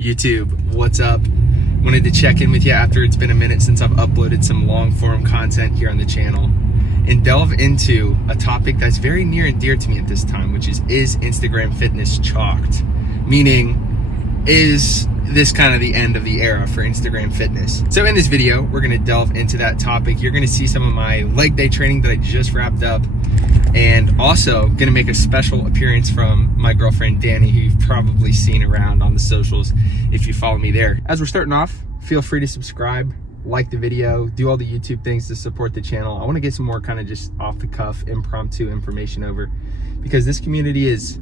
YouTube, what's up? Wanted to check in with you after it's been a minute since I've uploaded some long form content here on the channel and delve into a topic that's very near and dear to me at this time, which is Instagram fitness chalked? Meaning, is this kind of the end of the era for Instagram fitness? So in this video, we're gonna delve into that topic. You're gonna see some of my leg day training that I just wrapped up, and also gonna make a special appearance from my girlfriend Dani, who you've probably seen around on the socials if you follow me there. As we're starting off, feel free to subscribe, like the video, do all the YouTube things to support the channel. I want to get some more kind of just off the cuff, impromptu information over, because this community is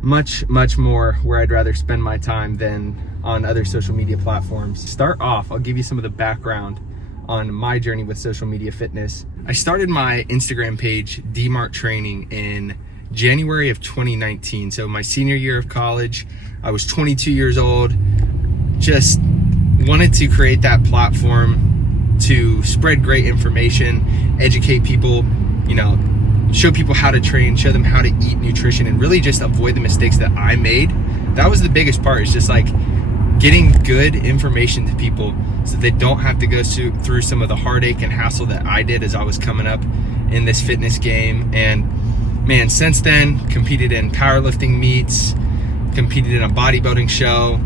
much more where I'd rather spend my time than on other social media platforms. To start off, I'll give you some of the background on my journey with social media fitness. I started my Instagram page, DMart Training, in January of 2019. So my senior year of college, I was 22 years old, just wanted to create that platform to spread great information, educate people, show people how to train, show them how to eat nutrition, and really just avoid the mistakes that I made. That was the biggest part, is just like getting good information to people so they don't have to go through some of the heartache and hassle that I did as I was coming up in this fitness game. And man, since then, competed in powerlifting meets, competed in a bodybuilding show,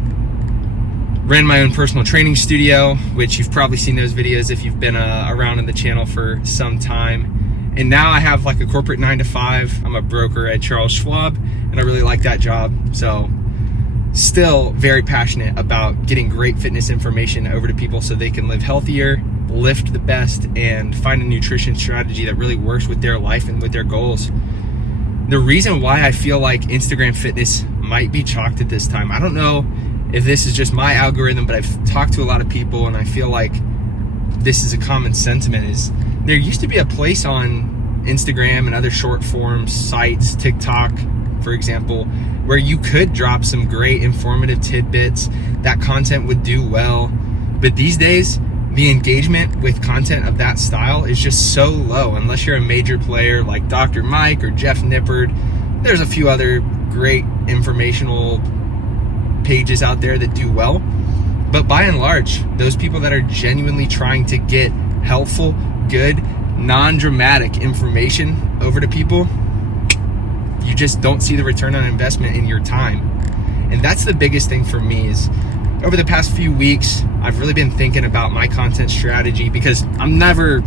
ran my own personal training studio, which you've probably seen those videos if you've been around in the channel for some time. And now I have like a corporate 9-to-5. I'm a broker at Charles Schwab, and I really like that job. So still very passionate about getting great fitness information over to people so they can live healthier, lift the best, and find a nutrition strategy that really works with their life and with their goals. The reason why I feel like Instagram fitness might be chalked at this time, I don't know if this is just my algorithm, but I've talked to a lot of people and I feel like this is a common sentiment, is there used to be a place on Instagram and other short form sites, TikTok, for example, where you could drop some great informative tidbits. That content would do well. But these days, the engagement with content of that style is just so low, unless you're a major player like Dr. Mike or Jeff Nippard. There's a few other great informational pages out there that do well. But by and large, those people that are genuinely trying to get helpful, good, non-dramatic information over to people, you just don't see the return on investment in your time. And that's the biggest thing for me, is over the past few weeks, I've really been thinking about my content strategy, because I'm never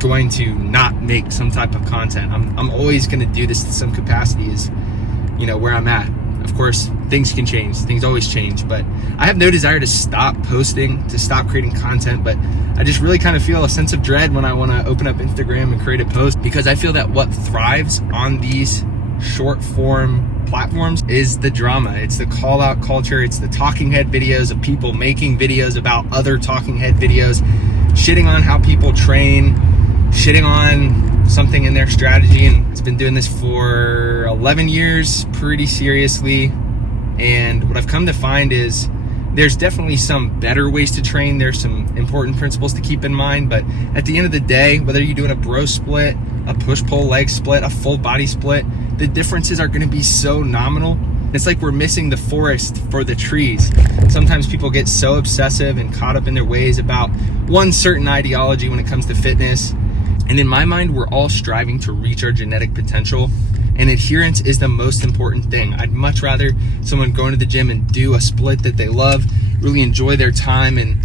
going to not make some type of content. I'm always going to do this to some capacity, is where I'm at. Of course, things can change, things always change, but I have no desire to stop posting, to stop creating content. But I just really kind of feel a sense of dread when I want to open up Instagram and create a post, because I feel that what thrives on these short form platforms is the drama. It's the call out culture. It's the talking head videos of people making videos about other talking head videos, shitting on how people train, shitting on something in their strategy. And it's been doing this for 11 years pretty seriously. And what I've come to find is there's definitely some better ways to train. There's some important principles to keep in mind, but at the end of the day, whether you're doing a bro split, a push-pull leg split, a full body split, the differences are going to be so nominal. It's like we're missing the forest for the trees. Sometimes people get so obsessive and caught up in their ways about one certain ideology when it comes to fitness. And in my mind, we're all striving to reach our genetic potential, and adherence is the most important thing. I'd much rather someone go into the gym and do a split that they love, really enjoy their time, and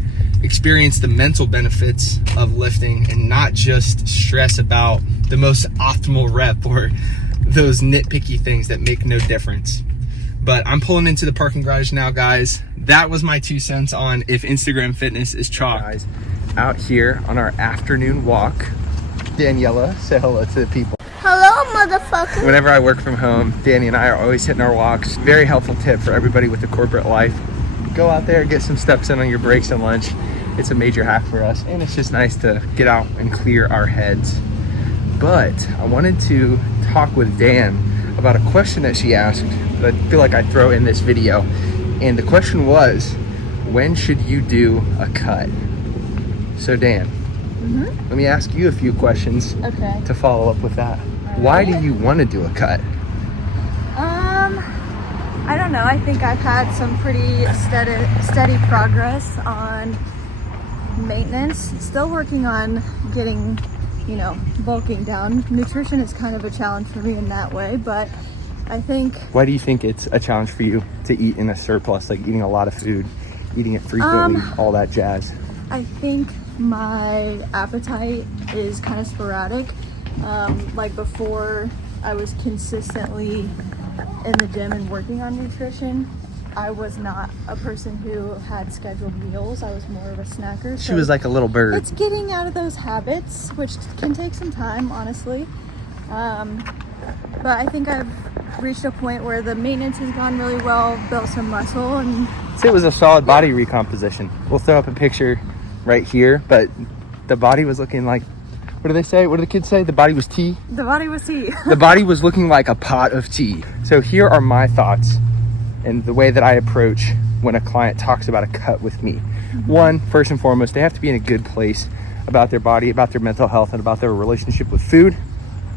experience the mental benefits of lifting, and not just stress about the most optimal rep or those nitpicky things that make no difference. But I'm pulling into the parking garage now, guys. That was my 2 cents on if Instagram fitness is chalked. Guys, out here on our afternoon walk. Daniela, say hello to the people. Hello, motherfucker. Whenever I work from home, Dani and I are always hitting our walks. Very helpful tip for everybody with a corporate life. Go out there, get some steps in on your breaks and lunch. It's a major hack for us, and it's just nice to get out and clear our heads. But I wanted to talk with Dan about a question that she asked that I feel like I throw in this video. And the question was, when should you do a cut? So Dan, let me ask you a few questions to follow up with that. Why do you want to do a cut? I don't know. I think I've had some pretty steady progress on maintenance. Still working on getting, bulking down. Nutrition is kind of a challenge for me in that way, but I think... Why do you think it's a challenge for you to eat in a surplus, like eating a lot of food, eating it frequently, all that jazz? I think my appetite is kind of sporadic. Like before, I was consistently in the gym and working on nutrition. I was not a person who had scheduled meals. I was more of a snacker. She was like a little bird. It's getting out of those habits, which can take some time, honestly. But I think I've reached a point where the maintenance has gone really well, built some muscle, and So it was a solid body recomposition. We'll throw up a picture right here, but the body was looking like, what do they say? What do the kids say? The body was tea? the body was tea. The body was looking like a pot of tea. So here are my thoughts and the way that I approach when a client talks about a cut with me. One, first and foremost, they have to be in a good place about their body, about their mental health, and about their relationship with food,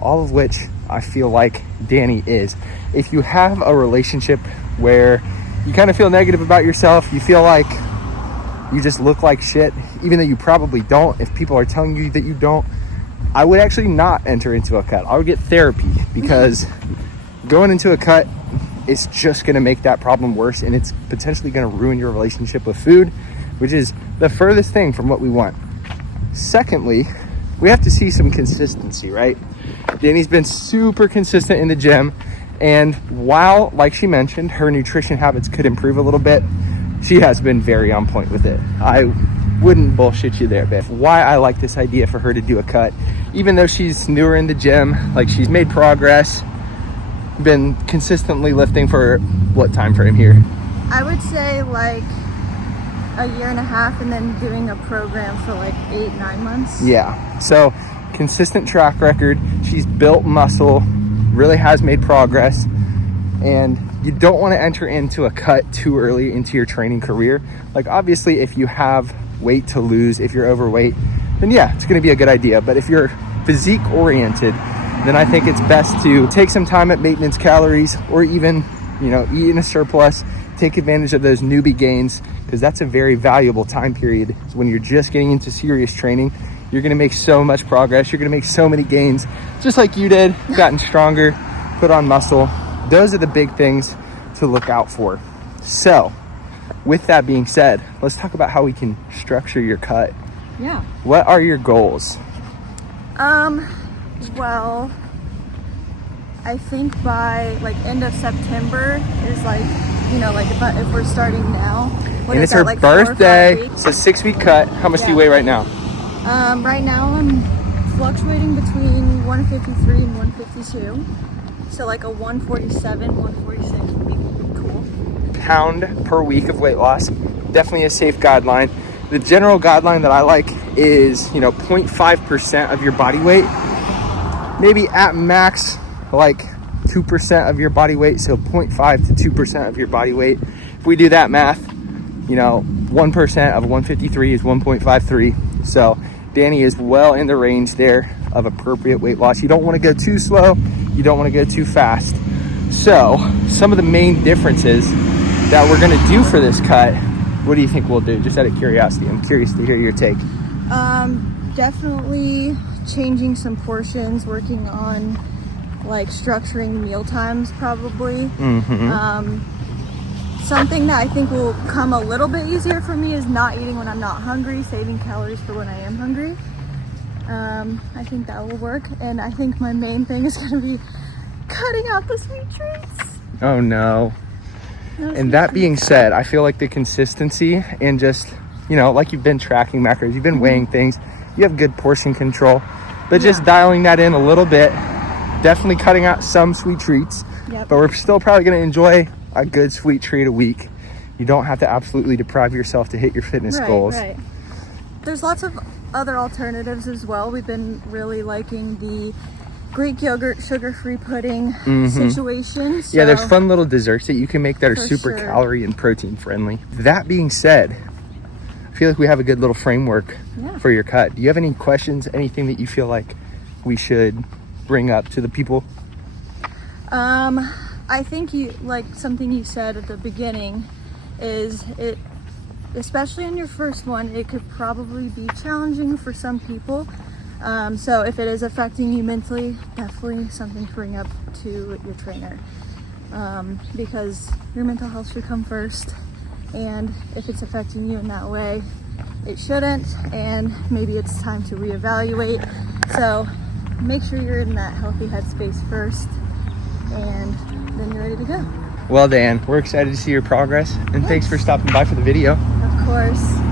all of which I feel like Dani is. If you have a relationship where you kind of feel negative about yourself, you feel like you just look like shit, even though you probably don't, if people are telling you that you don't, I would actually not enter into a cut. I would get therapy, because going into a cut is just going to make that problem worse, and it's potentially going to ruin your relationship with food, which is the furthest thing from what we want. Secondly, we have to see some consistency, right? Dani's been super consistent in the gym, and while, like she mentioned, her nutrition habits could improve a little bit, she has been very on point with it. I wouldn't bullshit you there, Beth. Why I like this idea for her to do a cut, even though she's newer in the gym, like she's made progress, been consistently lifting for what time frame here? I would say like a year and a half, and then doing a program for like 8-9 months. Yeah, so consistent track record. She's built muscle, really has made progress, and you don't want to enter into a cut too early into your training career. Like obviously if you have weight to lose, if you're overweight, then yeah, it's going to be a good idea. But if you're physique oriented, then I think it's best to take some time at maintenance calories, or even, eat in a surplus, take advantage of those newbie gains, because that's a very valuable time period. When you're just getting into serious training, you're going to make so much progress. You're going to make so many gains, just like you did, gotten stronger, put on muscle. Those are the big things to look out for. So with that being said, let's talk about how we can structure your cut. Yeah. What are your goals? Well, I think by like end of September is like, if we're starting now. And it's her like 4 or 5 birthday. weeks? It's a 6-week cut. How much do you weigh right now? Right now I'm fluctuating between 153 and 152. So like a 147, 146 would be cool. Pound per week of weight loss. Definitely a safe guideline. The general guideline that I like is, 0.5% of your body weight. Maybe at max, like 2% of your body weight. So 0.5 to 2% of your body weight. If we do that math, 1% of 153 is 1.53. So Dani is well in the range there of appropriate weight loss. You don't want to go too slow. You don't want to go too fast. So some of the main differences that we're going to do for this cut, what do you think we'll do? Just out of curiosity, I'm curious to hear your take. Definitely changing some portions, working on like structuring meal times probably. Something that I think will come a little bit easier for me is not eating when I'm not hungry, saving calories for when I am hungry. I think that will work, and I think my main thing is going to be cutting out the sweet treats. Oh no. And that being said, I feel like the consistency and just, like you've been tracking macros, you've been weighing things, you have good portion control, but just dialing that in a little bit, definitely cutting out some sweet treats, but we're still probably going to enjoy a good sweet treat a week. You don't have to absolutely deprive yourself to hit your fitness goals. Right. There's lots of other alternatives as well. We've been really liking the Greek yogurt sugar-free pudding situation. So yeah, there's fun little desserts that you can make that are super calorie and protein friendly. That being said, I feel like we have a good little framework for your cut. Do you have any questions, anything that you feel like we should bring up to the people? I think you, like something you said at the beginning, is it, especially in your first one, it could probably be challenging for some people. So if it is affecting you mentally, definitely something to bring up to your trainer, because your mental health should come first. And if it's affecting you in that way, it shouldn't, and maybe it's time to reevaluate. So make sure you're in that healthy headspace first, and then you're ready to go. Well, Dan, we're excited to see your progress, and thanks for stopping by for the video. Of course.